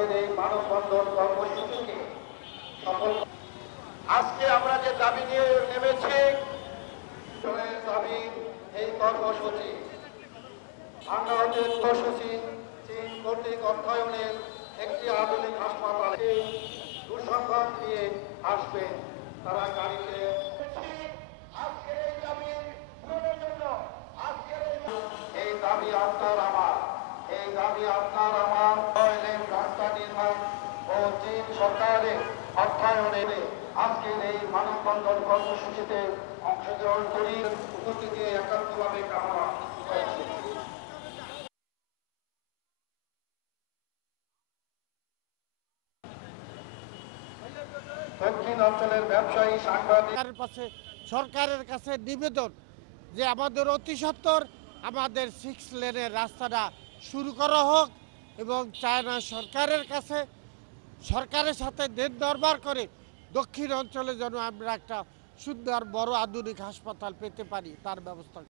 আজকের এই মানববন্ধন কর্মসূচিকে সফল। আজকে আমরা যে দাবি নিয়ে নেমেছি দাবি এই কর্মসূচি বাংলাদেশ কর্মসূচি চীন কর্তৃক অর্থায়নের একটি আধুনিক হাসপাতাল দুঃসংবাদ নিয়ে আসবে তারা গাড়িতে। এই দাবি আপনার আমার, এই দাবি আপনার আমার রাস্তা নির্মাণ ও চীন সরকারের অর্থায়নে আজকের এই মানববন্ধন কর্মসূচিতে অংশগ্রহণ করি উপস্থিতি একান্তভাবে কামনা করেছি। দক্ষিণ অঞ্চলের ব্যবসায়ী সাংবাদিক সরকারের কাছে নিবেদন যে আমাদের অতি সত্বর আমাদের 6 লেনের রাস্তাটা শুরু করা হোক এবং চায়না সরকারের কাছে সরকারের সাথে দেন দরবার করে দক্ষিণ অঞ্চলে যেন আমরা একটা সুন্দর বড় আধুনিক হাসপাতাল পেতে পারি তার ব্যবস্থা।